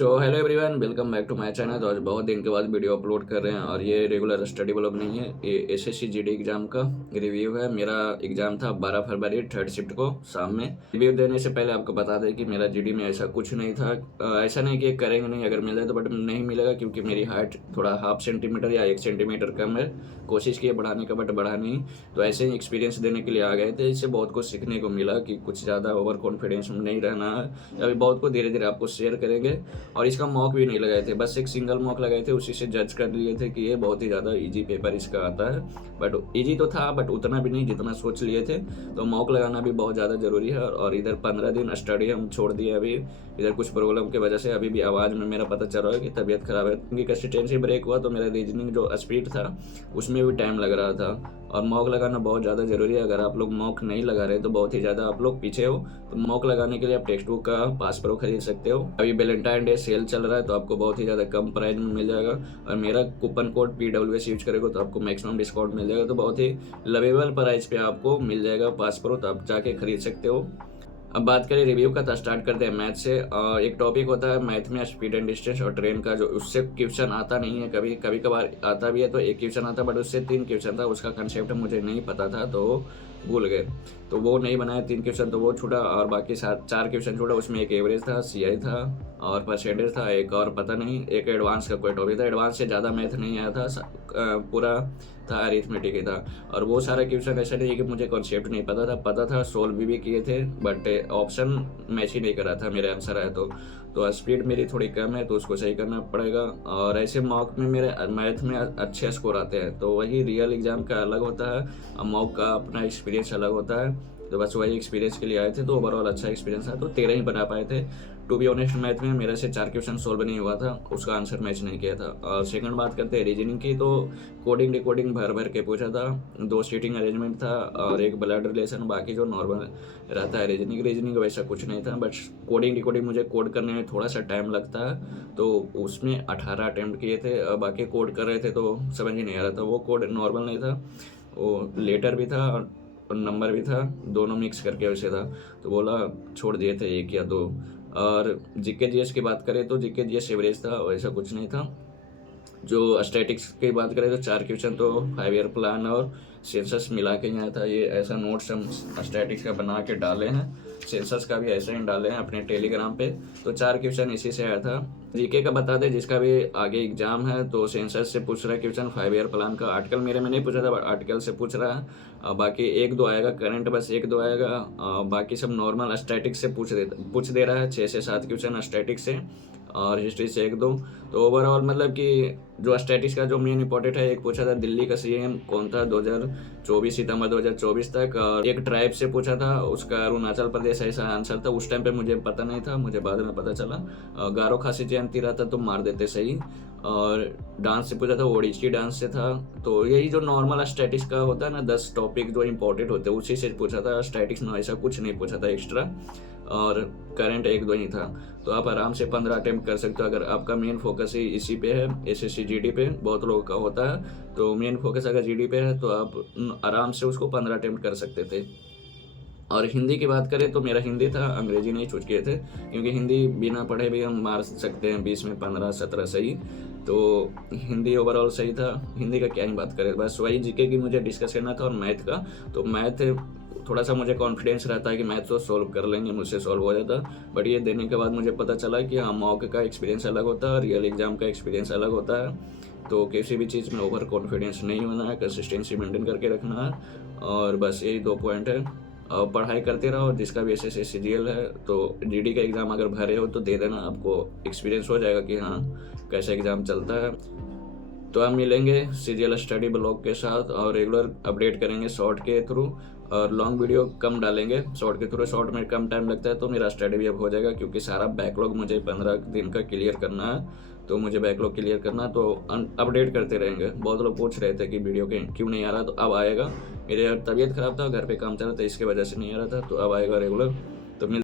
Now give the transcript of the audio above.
Hello everyone, welcome back to my channel. तो आज बहुत दिन के बाद वीडियो अपलोड कर रहे हैं और ये रेगुलर स्टडी ब्लॉग नहीं है, ये एसएससी जीडी एग्जाम का रिव्यू है। मेरा एग्जाम था 12 फरवरी थर्ड शिफ्ट को शाम में। रिव्यू देने से पहले आपको बता दें कि मेरा जीडी में ऐसा कुछ नहीं था। ऐसा नहीं कि करेंगे नहीं, अगर मिल जाए तो, बट नहीं मिलेगा क्योंकि मेरी हाइट थोड़ा हाफ सेंटीमीटर या 1 सेंटीमीटर कम है। कोशिश की बढ़ाने का बट बढ़ा नहीं, तो ऐसे ही एक्सपीरियंस देने के लिए आ गए थे। इससे बहुत कुछ सीखने को मिला कि कुछ ज़्यादा ओवर कॉन्फिडेंस में नहीं रहना है। अभी बहुत कुछ धीरे धीरे आपको शेयर करेंगे। और इसका मॉक भी नहीं लगाए थे, बस एक सिंगल मॉक लगाए थे, उसी से जज कर लिए थे कि ये बहुत ही ज़्यादा इजी पेपर इसका आता है। बट इजी तो था, बट उतना भी नहीं जितना सोच लिए थे। तो मॉक लगाना भी बहुत ज़्यादा ज़रूरी है। और इधर 15 दिन स्टडी हम छोड़ दिए अभी, इधर कुछ प्रॉब्लम की वजह से। अभी भी आवाज़ में मेरा पता चल रहा है कि तबीयत खराब है, क्योंकि कंसिस्टेंसी ब्रेक हुआ तो मेरा रीजनिंग जो स्पीड था उसमें भी टाइम लग रहा था। और मॉक लगाना बहुत ज़्यादा ज़रूरी है। अगर आप लोग मॉक नहीं लगा रहे तो बहुत ही ज़्यादा आप लोग पीछे हो। तो मॉक लगाने के लिए आप टेक्स्ट बुक का पास प्रो खरीद सकते हो। अभी वैलेंटाइन डे सेल चल रहा है तो आपको बहुत ही ज़्यादा कम प्राइस में मिल जाएगा। और मेरा कूपन कोड PWS यूज करेगा तो आपको मैक्सिमम डिस्काउंट मिल जाएगा। तो बहुत ही लवेबल प्राइस पे आपको मिल जाएगा पास प्रो, तो आप जाके खरीद सकते हो। अब बात करें रिव्यू का तो स्टार्ट करते हैं मैथ से। एक टॉपिक होता है मैथ में स्पीड एंड डिस्टेंस और ट्रेन का, जो उससे क्वेश्चन आता नहीं है। कभी कभार आता भी है तो एक क्वेश्चन आता, बट उससे 3 क्वेश्चन था। उसका कंसेप्ट मुझे नहीं पता था तो भूल गए, तो वो नहीं बनाया। 3 क्वेश्चन तो वो छूटा और बाकी 4 क्वेश्चन छूटा। उसमें एक एवरेज था, CI था और परसेंटेज था, एक और पता नहीं, एक एडवांस का कोई टॉपिक था। एडवांस से ज़्यादा मैथ नहीं आया था, पूरा था अरिथमेटिक ही था। और वो सारा क्वेश्चन ऐसा नहीं कि मुझे कॉन्सेप्ट नहीं पता था, सोल्व भी किए थे, बट ऑप्शन मैच ही नहीं करा था मेरे आंसर आया तो स्पीड मेरी थोड़ी कम है तो उसको सही करना पड़ेगा। और ऐसे मॉक में मेरे मैथ में अच्छे स्कोर आते हैं, तो वही रियल एग्जाम का अलग होता है और मॉक का अपना एक्सपीरियंस अलग होता है। तो बस वही एक्सपीरियंस के लिए आए थे, तो ओवरऑल अच्छा एक्सपीरियंस था। तो 13 ही बना पाए थे। टू बी ऑनेस्ट मैथ में मेरे से 4 क्वेश्चन सोल्व नहीं हुआ था, उसका आंसर मैच नहीं किया था। और सेकंड बात करते हैं रीजनिंग की, तो कोडिंग रिकॉर्डिंग भर के पूछा था। 2 सीटिंग अरेंजमेंट था और एक ब्लड रिलेशन, बाकी जो नॉर्मल रहता है रीजनिंग वैसा कुछ नहीं था। बट कोडिंग रिकॉर्डिंग मुझे कोड करने में थोड़ा सा टाइम लगता है, तो उसमें 18 अटैम्प्ट किए थे। बाकी कोड कर रहे थे तो समझ ही नहीं आ रहा था। वो कोड नॉर्मल नहीं था, वो लेटर भी था और नंबर भी था, दोनों मिक्स करके वैसे था। तो बोला छोड़ दिए थे 1 या 2। और जीके जीएस की बात करें तो जीके जीएस एवरेज था, वैसा कुछ नहीं था। जो स्टैटिक्स की बात करें तो 4 क्वेश्चन तो 5 ईयर प्लान और सेंसस मिला के यहाँ था। ये ऐसा नोट्स हम स्टैटिक्स का बना के डाले हैं, सेंसस का भी ऐसे ही डाले हैं अपने टेलीग्राम पे। तो 4 क्वेश्चन इसी से आया था। जीके का बता दें, जिसका भी आगे एग्जाम है तो सेंसस से पूछ रहा है क्वेश्चन, 5 ईयर प्लान का। आर्टिकल मेरे में नहीं पूछा था, बट आर्टिकल से पूछ रहा है। बाकी 1-2 आएगा करंट, बस 1-2 आएगा। बाकी सब नॉर्मल स्टैटिक्स से पूछ दे रहा है। 6 से 7 क्वेश्चन स्टैटिक्स से और हिस्ट्री से 1-2। तो ओवरऑल मतलब कि जो स्टैटिक्स का जो मेन इंपॉर्टेंट है, एक पूछा था दिल्ली का CM कौन था 2024 सितंबर 2024 तक। और एक ट्राइब से पूछा था, उसका अरुणाचल प्रदेश ऐसा आंसर था। उस टाइम पे मुझे पता नहीं था, मुझे बाद में पता चला। गारो खासी जयंती रहता तो मार देते सही। और डांस से पूछा था, ओडिसी डांस से था। तो यही जो नॉर्मल स्टैटिक्स का होता है ना, 10 टॉपिक जो इंपॉर्टेंट होते हैं उसी से पूछा था। स्टैटिक्स में ऐसा कुछ नहीं पूछा था एक्स्ट्रा। और करंट 1-2 ही था। तो आप आराम से 15 अटेम्प्ट कर सकते हो अगर आपका मेन फोकस ही इसी पे है, SSC GD पे। बहुत लोगों का होता है, तो मेन फोकस अगर GD पे है तो आप आराम से उसको 15 अटेम्प्ट कर सकते थे। और हिंदी की बात करें तो मेरा हिंदी था, अंग्रेजी नहीं चूज किए थे, क्योंकि हिंदी बिना पढ़े भी हम मार सकते हैं 20 में 15-17 सही। तो हिंदी ओवरऑल सही था। हिंदी का क्या ही बात करें, बस वही जीके की मुझे डिस्कस करना था। और मैथ का तो मैथ थोड़ा सा मुझे कॉन्फिडेंस रहता है कि मैथ तो सॉल्व कर लेंगे, मुझसे सॉल्व हो जाता। बट ये देने के बाद मुझे पता चला कि हाँ, मॉक का एक्सपीरियंस अलग होता है, रियल एग्जाम का एक्सपीरियंस अलग होता है। तो किसी भी चीज़ में ओवर कॉन्फिडेंस नहीं होना है, कंसिस्टेंसी मेंटेन करके रखना है। और बस यही 2 पॉइंट है। और पढ़ाई करते रहो। जिसका भी SSC CGL है तो GD का एग्ज़ाम अगर भरे हो तो दे देना, आपको एक्सपीरियंस हो जाएगा कि हाँ कैसा एग्ज़ाम चलता है। तो हम मिलेंगे CGL स्टडी ब्लॉग के साथ और रेगुलर अपडेट करेंगे शॉर्ट के थ्रू। और लॉन्ग वीडियो कम डालेंगे शॉर्ट के थ्रू। शॉर्ट में कम टाइम लगता है तो मेरा स्टडी भी अब हो जाएगा, क्योंकि सारा बैकलॉग मुझे 15 दिन का क्लियर करना है। तो मुझे बैकलॉग क्लियर करना है, तो अपडेट करते रहेंगे। बहुत लोग पूछ रहे थे कि वीडियो के क्यों नहीं आ रहा, तो अब आएगा। मेरे तबीयत खराब था, घर पे काम चल रहा था, इसके वजह से नहीं आ रहा था, तो अब आएगा रेगुलर।